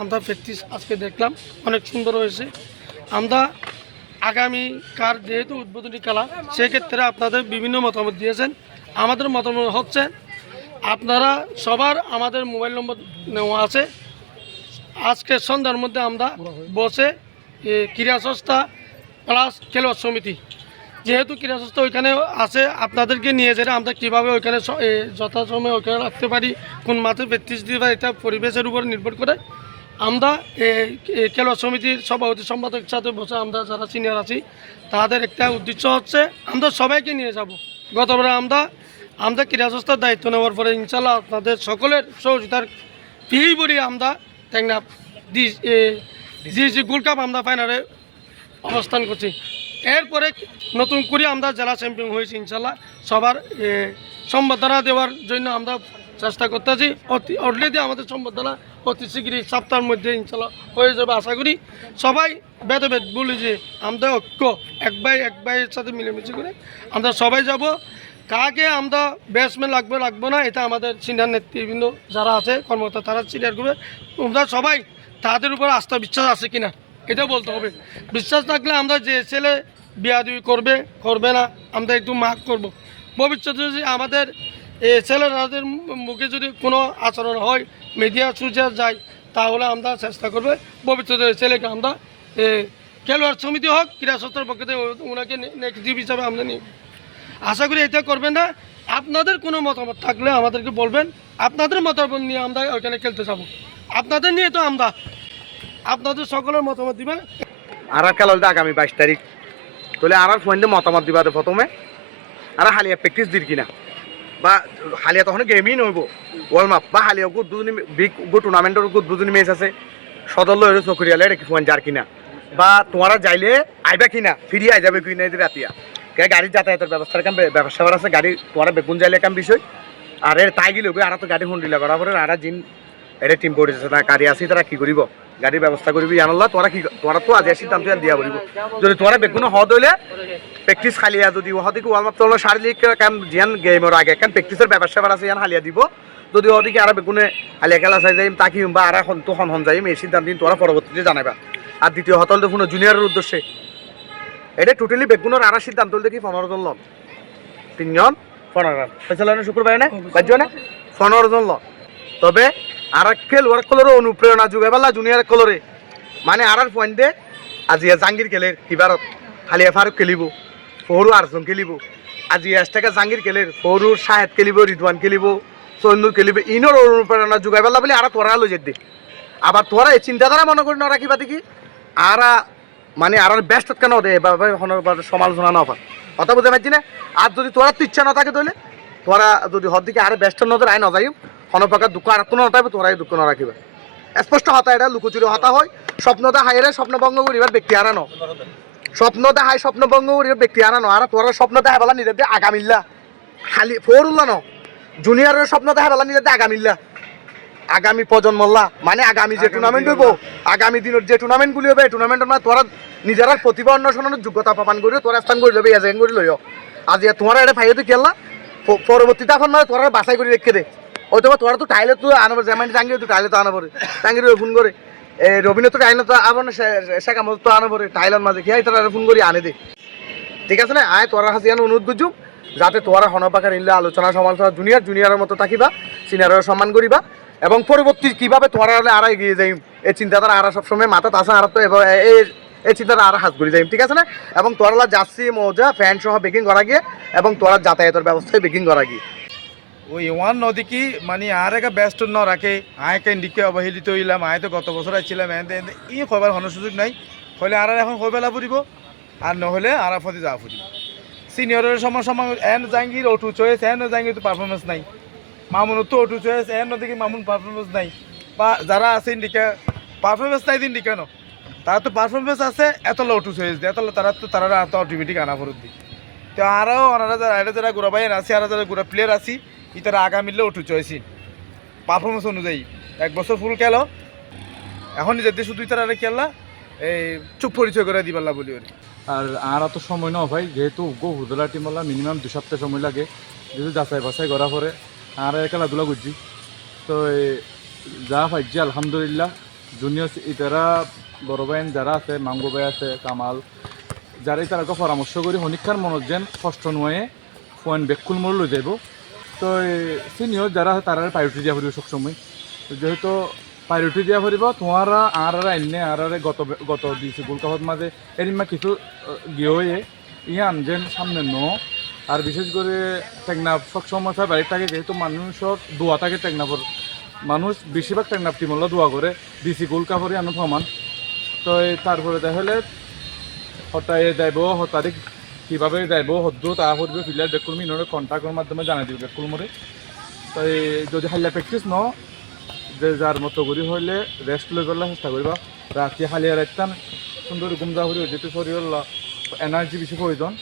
আমরা প্র্যাকটিস আজকে দেখলাম অনেক সুন্দর হয়েছে। আমরা আগামী কার যেহেতু উদ্বোধনী খেলা সেক্ষেত্রে আপনাদের বিভিন্ন মতামত দিয়েছেন। আমাদের মতামত হচ্ছে আপনারা সবার আমাদের মোবাইল নম্বর নেওয়া আছে। আজকে সন্ধ্যার মধ্যে আমরা বসে ক্রীড়া সংস্থা প্লাস খেলোয়াড় সমিতি যেহেতু ক্রীড়া সংস্থা ওইখানে আছে আপনাদেরকে নিয়ে যেতে আমরা কীভাবে ওইখানে যথাসময়ে ওইখানে রাখতে পারি, কোন মাঠে প্র্যাকটিস দিতে পারি, এটা পরিবেশের উপর নির্ভর করে আমরা খেলোয়াড় সমিতির সভাপতি সম্পাদকের সাথে বসে আমরা যারা সিনিয়র আছি তাদের একটা উদ্দেশ্য হচ্ছে আমরা সবাইকে নিয়ে যাব। গতবারে আমরা ক্রীড়া সংস্থার দায়িত্ব নেওয়ার পরে ইনশাল্লাহ আপনাদের সকলের সহযোগিতার ফিবরি আমরা টেকনা ডিসি গোল্ড কাপ আমরা ফাইনালে অবস্থান করছি। এরপরে নতুন করে আমরা জেলা চ্যাম্পিয়ন হয়েছি ইনশাল্লাহ। সবার সম্বর্ধনা দেওয়ার জন্য আমরা চেষ্টা করতেছি। অলরেডি আমাদের সম্বর্ধনা অতি শীঘ্রই সপ্তাহের মধ্যে ইনশাল্লাহ হয়ে যাবে আশা করি। সবাই ভেদাভেদ বলি যে আমরা ঐক্য এক ভাইয়ের সাথে মিলেমিশে করে আমরা সবাই যাব। কাকে আমরা ব্যাটসম্যান লাগবো না এটা আমাদের সিনিয়র নেতৃবৃন্দ যারা আছে কর্মকর্তা তারা সিনিয়র করবে। আমরা সবাই তাদের উপর আস্থা বিশ্বাস আছে কিনা এটা বলতে হবে। বিশ্বাস থাকলে আমরা যে ছেলে বিয়াদবি করবে না আমরা একটু মার্ক করব। ভবিষ্যতে যদি আমাদের ছেলেরাদের মুখে যদি কোনো আচরণ হয় মিডিয়া সুযোগ যায় তাহলে আমরা চেষ্টা করবে ভবিষ্যতে ছেলেকে আমরা খেলোয়াড় সমিতি হোক ক্রীড়া সংস্থার পক্ষ থেকে ওনাকে নেগেটিভ হিসাবে আমরা নিই। আশা করি এটা করবেন না। আপনাদের কোনো মতামত থাকলে আমাদেরকে বলবেন, আপনাদের মতামত নিয়ে আমরা ওইখানে খেলতে যাব। আপনাদের নিয়ে তো আমরা আপনাদের সকলের মতামত দিবেন। আর খেলা হলে আগামী 22 তারিখ তাহলে আর ফোনে মতামত দিবা প্রথমে আর হালিয়া প্র্যাকটিস দির কিনা বা হালিয়া তখন গেমই নইব ওয়ার্ল্ড মাপ বা হালিয়া উদ্বোধনী বিগ টুর্নামেন্টের উদ্বোধনী ম্যাচ আছে সদর লয়ের চকরিয়ালে রেখে ফোন যার কিনা বা তোমারা যাইলে আইবা কিনা ফিরি আই যাবে কিনা এদের রাতিয়া কে গাড়ির যাতায়াতের ব্যবস্থার কাম ব্যবস্থা আছে গাড়ি তোমারা বেগুন যাইলে কাম বিষয় আর এর তাই গেলে আর তো গাড়ি হুন্ডিলা করা পরে আর জিন এটা টিম পড়েছে না গাড়ি আসি তারা কি করিব গাড়ির ব্যবস্থা করবি জানাল্লা তোরা তো আজ সিদ্ধান্ত দিয়া বলিব যদি তোরা বেগুন হদ হইলে প্র্যাকটিস খালিয়া যদি হদিকে ওয়ার্ম আপ চলো শারীরিক কাম জিয়ান গেমের আগে কারণ প্র্যাকটিসের ব্যবস্থা আছে ইয়ান হালিয়া দিব যদি হদিকে আর বেগুনে হালিয়া খেলা চাই যাইম তাকি বা আর এখন তো হন যাইম এই সিদ্ধান্ত দিন তোরা পরবর্তীতে জানাবা। আর দ্বিতীয় হতল দেখুন জুনিয়রের উদ্দেশ্যে এটা টোটালি বেগুনের আর সিদ্ধান্ত দেখি 15 জন লন 3 জন 15 রান ফেসলা শুক্রবার না বাজ্য না 15 জন লন তবে আর খেলোয়াড় কলরে অনুপ্রেরণা যোগাইবালা জুনিয়র কলরে মানে আর পয়েন্টে আজিয়া জাহাঙ্গীর খেলের কিবারত হালিয়া ফারুক খেলিব ফহরু আরজন খেলিব আজি এসটাকা জাহাঙ্গীর খেলের ফহরু শাহেদ খেলিব রিদওয়ান খেলিব সৈনুর খেলিব ইনোর অনুপ্রেরণা যোগাইবালা বলে আর তোরা লই যেতে আবার তোরা এই চিন্তাধারা মনে করি না রাখিবা দেখি আর মানে আর ব্যস্ত কেন দে সমালোচনা না পার কথা বুঝতে পারছি না। আর যদি তোরা তো ইচ্ছা না থাকে তাহলে তোরা যদি হর দিকে আর ব্যস্ত নজর আয় না যাই কোনো প্রকার দুঃখ আর তো নটাইবে তোরাই দুঃখ না রাখিবে স্পষ্ট হতা এটা লুকোচুরি হতা হয় স্বপ্নতা হাইরে স্বপ্নভঙ্গ করিবার ব্যক্তি হারানো স্বপ্নতা হাই স্বপ্নভঙ্গ করিবার ব্যক্তি হারানো আর তোরা স্বপ্নতা হাইবেলা নিজের দিয়ে আগামিল্লা খালি ফোর উল্লা ন জুনিয়রের স্বপ্নতা হাইবেলা নিজের দিয়ে আগামিল্লা আগামী প্রজন্মল্লা মানে আগামী যে টুর্নামেন্ট হইব আগামী দিনের যে টুর্নামেন্টগুলি হবে এই টুর্নামেন্টের মানে তোরা নিজেরা প্রতিভা অন্বেষণের যোগ্যতা প্রমাণ করিও তোরা স্থান করে যাবে এজেন্ট করে লইও আজ তোমার এটা ফাইতে খেললা পরবর্তীতে এখন নয় তোরা বাছাই করে রেখে দে হয়তো তোরা তো টাইলে তো আনবো যেমন জাঙ্গিয়ে তো টাইলে তো আনা পড়ে জাঙ্গিয়ে ফোন করে রবীন্দ্র তো টাইলে তো আবার শেখা মতো তো আনা পড়ে টাইলার মাঝে খেয়ে তোরা ফোন করে আনে দে ঠিক আছে না আয় তোরা হাসি অনুরোধ করছু যাতে তোরা হনপাকার নিলে আলোচনা সমালোচনা জুনিয়রের মতো থাকিবা সিনিয়রের সম্মান করিবা এবং পরবর্তী কীভাবে তোরা হলে আর এগিয়ে যাই এই চিন্তাধারা আর সবসময় মাথাত আসা আর তো এই চিন্তাটা আর হাত ঘুরে যাই ঠিক আছে না এবং তোরা যাচ্ছি মজা ফ্যান সহ বেকিং করা গিয়ে এবং তোরা যাতায়াতের ব্যবস্থায় বেকিং করা গিয়ে ওই ওয়ান নদী কি মানে আর একটা ব্যস্ত ন রাখে আয়কে দিকে অবহেলিত হইলাম আয় তো গত বছর আসছিলাম ই হবার কোনো সুযোগ নাই হলে আর এখন হইবেলা ফুরিব আর নহলে আর ফতে যাওয়া ফুরিব সিনিয়রের সময় এন জাহাঙ্গীর ওটু চয়েস এন জাহাঙ্গীর তো পারফরমেন্স নাই মামুনের তো ওটু চয়েস এন নদীকে মামুন পারফরমেন্স নাই বা যারা আছে ইন্ডিকা পারফরমেন্স নাই দিন কেন তারা তো পারফরমেন্স আছে এত ওটু চয়েস দিয়ে এত তারা এত অটোমেটিক আনা ফরত দিই তো আরও ওনারা যারা গুড়া বাইন আছে আর যারা গুড়া প্লেয়ার আছি ইতারা আগামীলে ওটু চয়েছি পারফরমেন্স অনুযায়ী 1 বছর ফুল খেলো এখন যেতে শুধু তারা খেললা এই চুপ পরিচয় করে দিবাল্লা বলি ওর আর তো সময় না ভাই যেহেতু হুদলা টিমলা মিনিমাম 2 সপ্তাহ সময় লাগে যেহেতু যাচাই বাছাই করা পরে আর খেলাধুলা করছি তো যা পাইছি আলহামদুলিল্লাহ জুনিয়র ইতারা বড় ভাই যারা আছে মাঙ্গু ভাই আছে কামাল যারা তারাকে পরামর্শ করি হনিক্ষার মনত যেন কষ্ট নয় পয়েন্ট বেকুল মোড় লৈ যাব তো সিনিয়র যারা আছে তারা প্রায়োরিটি দিয়া ফুরিব সবসময় যেহেতু প্রায়োরিটি দিয়া ফুরিব তোমারা আর আইনে আর গত দিয়েছে গোল্ড কাপের মাঝে এরিমা কিছু গিয়ে ইয়ান যেন সামনে আর বিশেষ করে টেকনাফ সবসময় বাড়ির থাকে যেহেতু মানুষের দোয়া থাকে টেকনাফর মানুষ বেশিরভাগ টেকনাফ টিমলা দোয়া করে দিছি গোল্ড কাপড়ে আনো প্রমাণ তো তারপরে তাহলে হতায় যাইব তারিখ কীভাবে যাইব হদ্দু তা করবে প্লেয়ার বেকুলমি ইনোরে কন্ট্যাক্টের মাধ্যমে জানাই দিব বেকুলমরে তো যদি হাইলা প্র্যাকটিস ন যে যার মতো করি হইলে রেস্ট লই পেলার চেষ্টা করবা রাতি হালিয়া রাখতাম সুন্দর ঘুম যা করি যেহেতু শরীর এনার্জি বেশি প্রয়োজন